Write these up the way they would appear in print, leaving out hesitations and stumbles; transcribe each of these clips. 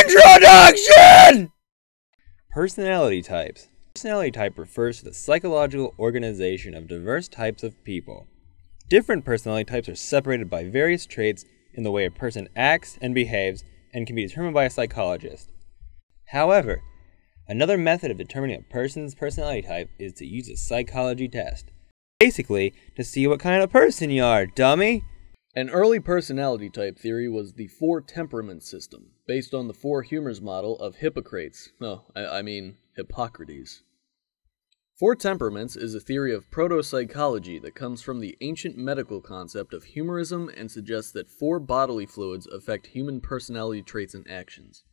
Introduction! Personality types. Personality type refers to the psychological organization of diverse types of people. Different personality types are separated by various traits in the way a person acts and behaves and can be determined by a psychologist. However, another method of determining a person's personality type is to use a psychology test. Basically, to see what kind of person you are, dummy! An early personality type theory was the four temperament system, based on the four humors model of Hippocrates. Hippocrates. Four temperaments is a theory of proto-psychology that comes from the ancient medical concept of humorism and suggests that four bodily fluids affect human personality traits and actions.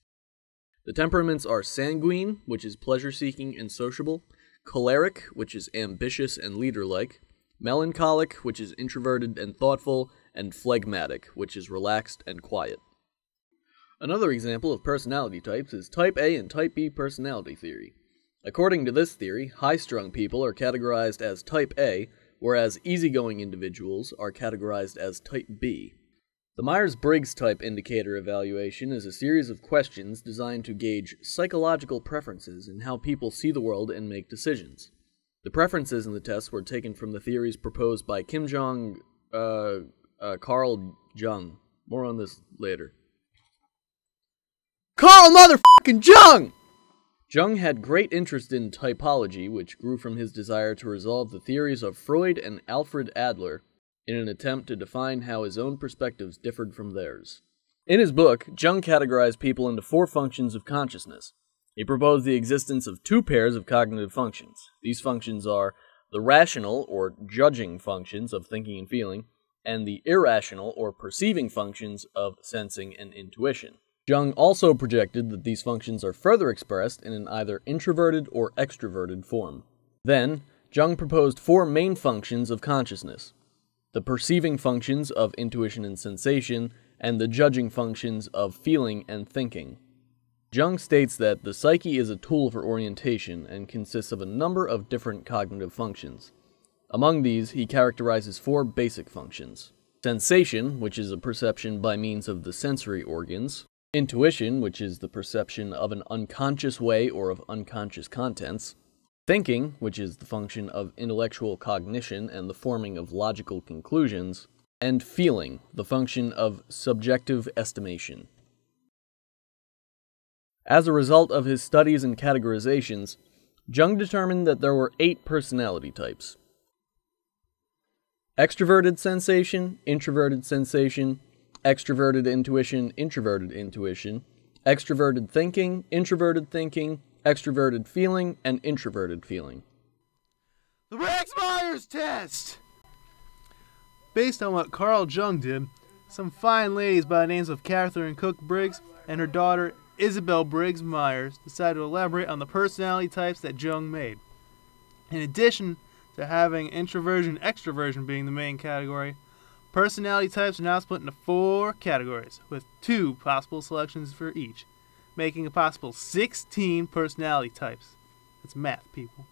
The temperaments are sanguine, which is pleasure-seeking and sociable, choleric, which is ambitious and leader-like, melancholic, which is introverted and thoughtful, and phlegmatic, which is relaxed and quiet. Another example of personality types is Type A and Type B personality theory. According to this theory, high-strung people are categorized as Type A, whereas easygoing individuals are categorized as Type B. The Myers-Briggs type indicator evaluation is a series of questions designed to gauge psychological preferences in how people see the world and make decisions. The preferences in the test were taken from the theories proposed by Carl Jung. More on this later. Carl motherfucking Jung! Jung had great interest in typology, which grew from his desire to resolve the theories of Freud and Alfred Adler in an attempt to define how his own perspectives differed from theirs. In his book, Jung categorized people into four functions of consciousness. He proposed the existence of two pairs of cognitive functions. These functions are the rational or judging functions of thinking and feeling, and the irrational or perceiving functions of sensing and intuition. Jung also projected that these functions are further expressed in an either introverted or extroverted form. Then, Jung proposed four main functions of consciousness: the perceiving functions of intuition and sensation, and the judging functions of feeling and thinking. Jung states that the psyche is a tool for orientation and consists of a number of different cognitive functions. Among these, he characterizes four basic functions: sensation, which is a perception by means of the sensory organs; intuition, which is the perception of an unconscious way or of unconscious contents; thinking, which is the function of intellectual cognition and the forming of logical conclusions; and feeling, the function of subjective estimation. As a result of his studies and categorizations, Jung determined that there were 8 personality types: extroverted sensation, introverted sensation, extroverted intuition, introverted intuition, extroverted thinking, extroverted feeling, and introverted feeling. The Briggs-Myers test! Based on what Carl Jung did, some fine ladies by the names of Catherine Cook Briggs and her daughter Isabel Briggs-Myers decided to elaborate on the personality types that Jung made. In addition to having introversion and extroversion being the main category, personality types are now split into 4 categories, with 2 possible selections for each, making a possible 16 personality types. That's math, people.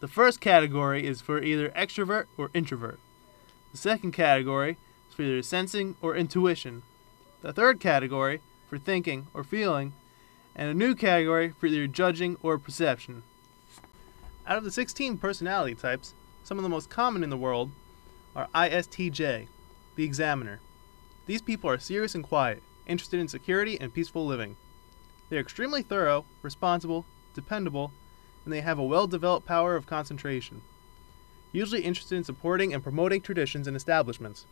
The first category is for either extrovert or introvert. The second category is for either sensing or intuition. The third category for thinking or feeling, and a new category for either judging or perception. Out of the 16 personality types, some of the most common in the world are ISTJ, the examiner. These people are serious and quiet, interested in security and peaceful living. They are extremely thorough, responsible, dependable, and they have a well-developed power of concentration. Usually interested in supporting and promoting traditions and establishments.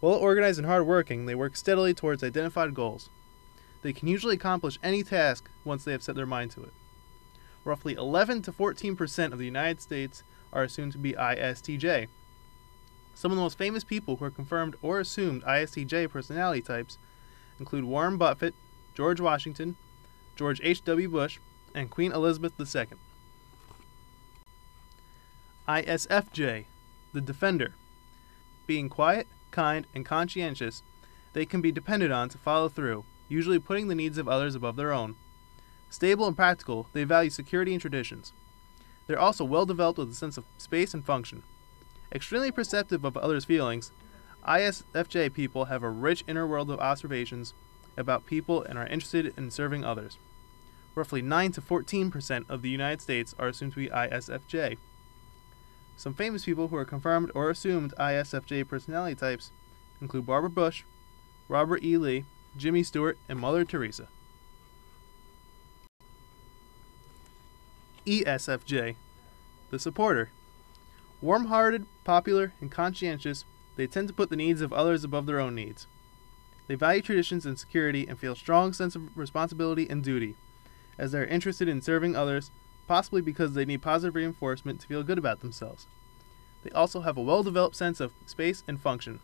Well-organized and hard-working, they work steadily towards identified goals. They can usually accomplish any task once they have set their mind to it. Roughly 11 to 14% of the United States are assumed to be ISTJ. Some of the most famous people who are confirmed or assumed ISTJ personality types include Warren Buffett, George Washington, George H.W. Bush, and Queen Elizabeth II. ISFJ, the defender. Being quiet, kind, and conscientious, they can be depended on to follow through, usually putting the needs of others above their own. Stable and practical, they value security and traditions. They're also well developed with a sense of space and function. Extremely perceptive of others' feelings, ISFJ people have a rich inner world of observations about people and are interested in serving others. Roughly 9 to 14% of the United States are assumed to be ISFJ. Some famous people who are confirmed or assumed ISFJ personality types include Barbara Bush, Robert E. Lee, Jimmy Stewart, and Mother Teresa. ESFJ, the supporter. Warm-hearted, popular, and conscientious, they tend to put the needs of others above their own needs. They value traditions and security and feel a strong sense of responsibility and duty, as they are interested in serving others, possibly because they need positive reinforcement to feel good about themselves. They also have a well-developed sense of space and function.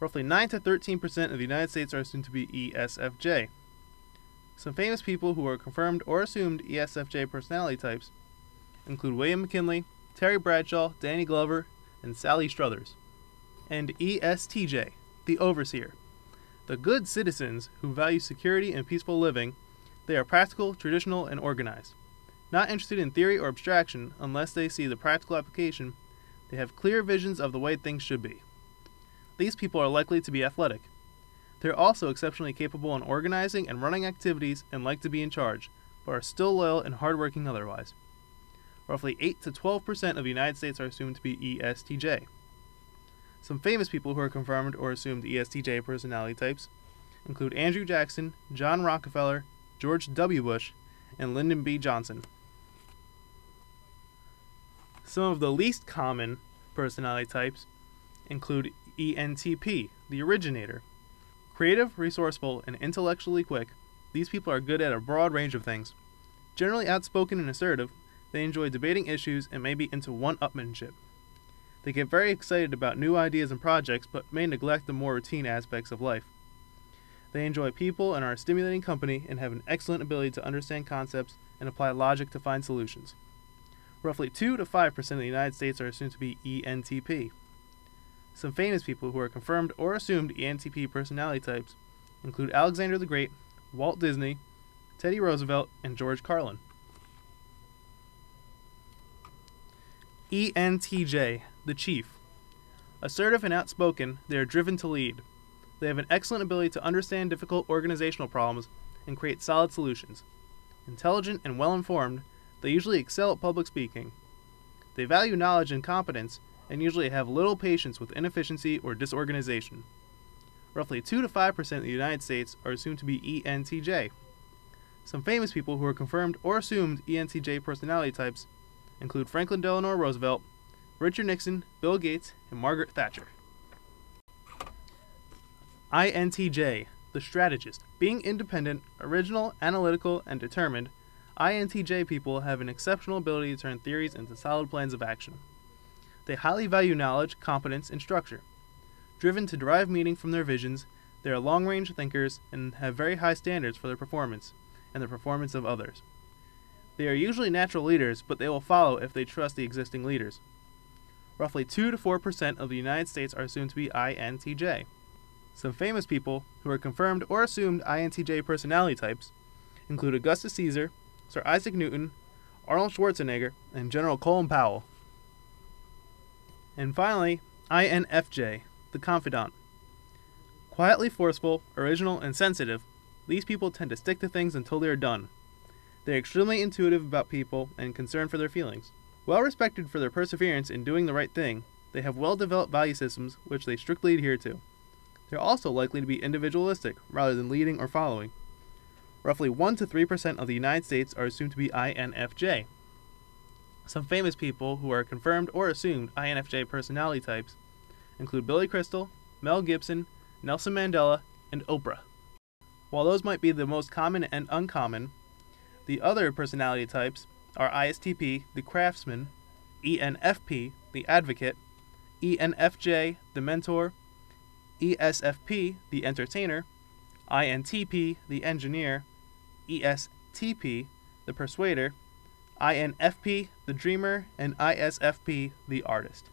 Roughly 9 to 13% of the United States are assumed to be ESFJ. Some famous people who are confirmed or assumed ESFJ personality types include William McKinley, Terry Bradshaw, Danny Glover, and Sally Struthers. And ESTJ, the overseer. The good citizens who value security and peaceful living. They are practical, traditional, and organized. Not interested in theory or abstraction unless they see the practical application. They have clear visions of the way things should be. These people are likely to be athletic. They are also exceptionally capable in organizing and running activities and like to be in charge, but are still loyal and hardworking otherwise. Roughly 8 to 12% of the United States are assumed to be ESTJ. Some famous people who are confirmed or assumed ESTJ personality types include Andrew Jackson, John Rockefeller, George W. Bush, and Lyndon B. Johnson. Some of the least common personality types include ENTP, the originator. Creative, resourceful, and intellectually quick, these people are good at a broad range of things. Generally outspoken and assertive, they enjoy debating issues and may be into one-upmanship. They get very excited about new ideas and projects, but may neglect the more routine aspects of life. They enjoy people and are a stimulating company and have an excellent ability to understand concepts and apply logic to find solutions. Roughly 2 to 5% of the United States are assumed to be ENTP. Some famous people who are confirmed or assumed ENTP personality types include Alexander the Great, Walt Disney, Teddy Roosevelt, and George Carlin. ENTJ, the chief. Assertive and outspoken, they are driven to lead. They have an excellent ability to understand difficult organizational problems and create solid solutions. Intelligent and well-informed, they usually excel at public speaking. They value knowledge and competence and usually have little patience with inefficiency or disorganization. Roughly 2 to 5% of the United States are assumed to be ENTJ. Some famous people who are confirmed or assumed ENTJ personality types include Franklin Delano Roosevelt, Richard Nixon, Bill Gates, and Margaret Thatcher. INTJ, the strategist. Being independent, original, analytical, and determined, INTJ people have an exceptional ability to turn theories into solid plans of action. They highly value knowledge, competence, and structure. Driven to derive meaning from their visions, they are long-range thinkers and have very high standards for their performance and the performance of others. They are usually natural leaders, but they will follow if they trust the existing leaders. Roughly 2 to 4% of the United States are assumed to be INTJ. Some famous people who are confirmed or assumed INTJ personality types include Augustus Caesar, Sir Isaac Newton, Arnold Schwarzenegger, and General Colin Powell. And finally, INFJ, the confidant. Quietly forceful, original, and sensitive, these people tend to stick to things until they are done. They are extremely intuitive about people and concerned for their feelings. Well respected for their perseverance in doing the right thing, they have well-developed value systems which they strictly adhere to. They are also likely to be individualistic rather than leading or following. Roughly 1 to 3% of the United States are assumed to be INFJ. Some famous people who are confirmed or assumed INFJ personality types include Billy Crystal, Mel Gibson, Nelson Mandela, and Oprah. While those might be the most common and uncommon, the other personality types are ISTP, the craftsman, ENFP, the advocate, ENFJ, the mentor, ESFP, the entertainer, INTP, the engineer, ESTP, the persuader, INFP, the dreamer, and ISFP, the artist.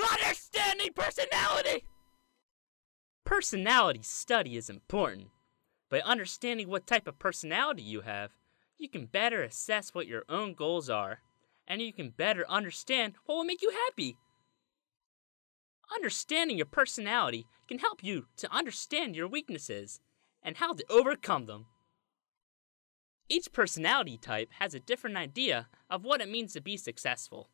Understanding personality! Personality study is important. By understanding what type of personality you have, you can better assess what your own goals are, and you can better understand what will make you happy. Understanding your personality can help you to understand your weaknesses and how to overcome them. Each personality type has a different idea of what it means to be successful.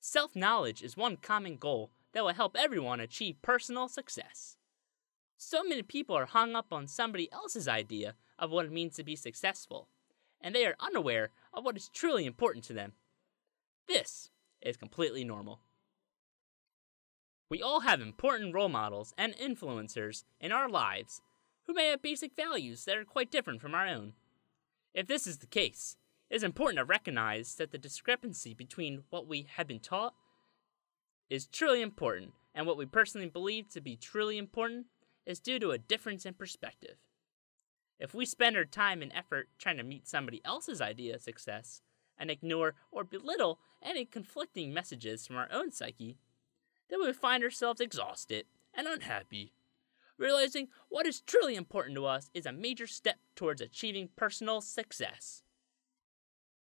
Self-knowledge is one common goal that will help everyone achieve personal success. So many people are hung up on somebody else's idea of what it means to be successful, and they are unaware of what is truly important to them. This is completely normal. We all have important role models and influencers in our lives who may have basic values that are quite different from our own. If this is the case, it is important to recognize that the discrepancy between what we have been taught is truly important and what we personally believe to be truly important is due to a difference in perspective. If we spend our time and effort trying to meet somebody else's idea of success and ignore or belittle any conflicting messages from our own psyche, then we find ourselves exhausted and unhappy. Realizing what is truly important to us is a major step towards achieving personal success.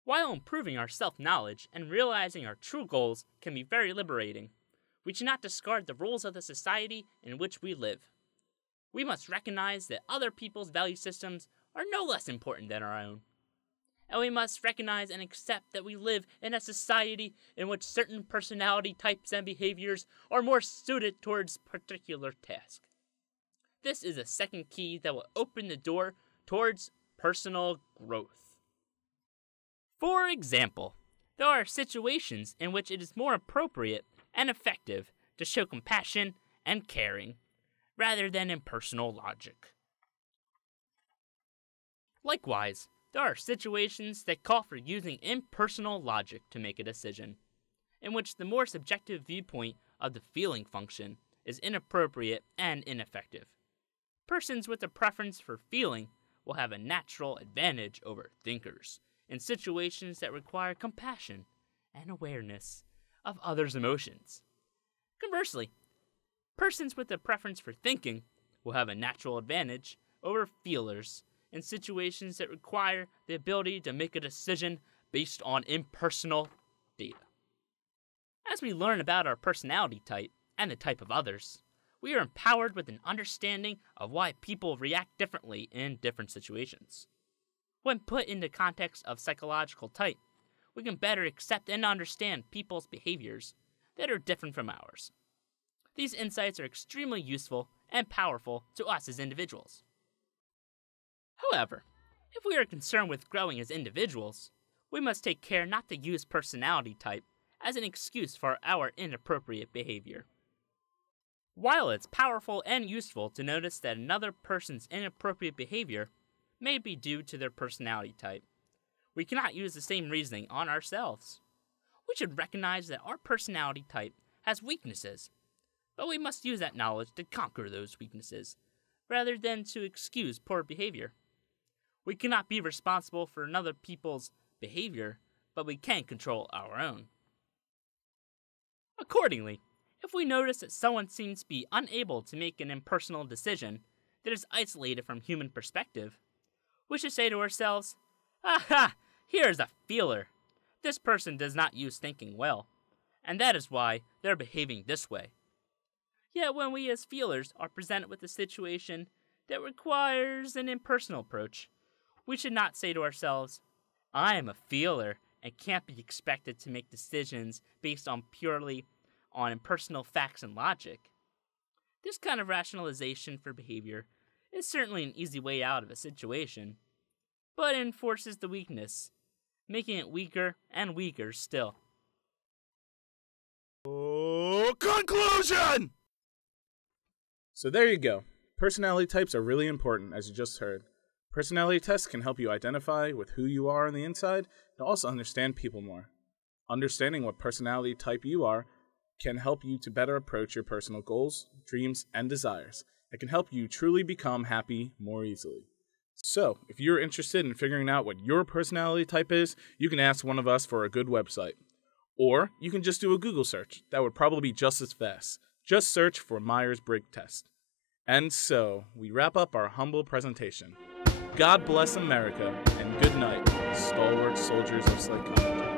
While improving our self-knowledge and realizing our true goals can be very liberating, we should not discard the rules of the society in which we live. We must recognize that other people's value systems are no less important than our own. And we must recognize and accept that we live in a society in which certain personality types and behaviors are more suited towards particular tasks. This is a second key that will open the door towards personal growth. For example, there are situations in which it is more appropriate and effective to show compassion and caring, rather than impersonal logic. Likewise, there are situations that call for using impersonal logic to make a decision, in which the more subjective viewpoint of the feeling function is inappropriate and ineffective. Persons with a preference for feeling will have a natural advantage over thinkers in situations that require compassion and awareness of others' emotions. Conversely, persons with a preference for thinking will have a natural advantage over feelers in situations that require the ability to make a decision based on impersonal data. As we learn about our personality type and the type of others, we are empowered with an understanding of why people react differently in different situations. When put in the context of psychological type, we can better accept and understand people's behaviors that are different from ours. These insights are extremely useful and powerful to us as individuals. However, if we are concerned with growing as individuals, we must take care not to use personality type as an excuse for our inappropriate behavior. While it's powerful and useful to notice that another person's inappropriate behavior may be due to their personality type, we cannot use the same reasoning on ourselves. We should recognize that our personality type has weaknesses, but we must use that knowledge to conquer those weaknesses, rather than to excuse poor behavior. We cannot be responsible for another people's behavior, but we can control our own. Accordingly, if we notice that someone seems to be unable to make an impersonal decision that is isolated from human perspective, we should say to ourselves, "Aha! Here's a feeler. This person does not use thinking well, and that is why they're behaving this way." Yet when we as feelers are presented with a situation that requires an impersonal approach, we should not say to ourselves, "I am a feeler and can't be expected to make decisions based on purely on impersonal facts and logic." This kind of rationalization for behavior is certainly an easy way out of a situation, but enforces the weakness, making it weaker and weaker still. Conclusion! So there you go. Personality types are really important, as you just heard. Personality tests can help you identify with who you are on the inside and also understand people more. Understanding what personality type you are can help you to better approach your personal goals, dreams, and desires. It can help you truly become happy more easily. So, if you're interested in figuring out what your personality type is, you can ask one of us for a good website. Or you can just do a Google search. That would probably be just as fast. Just search for Myers-Briggs test. And so, we wrap up our humble presentation. God bless America, and good night, stalwart soldiers of psychology.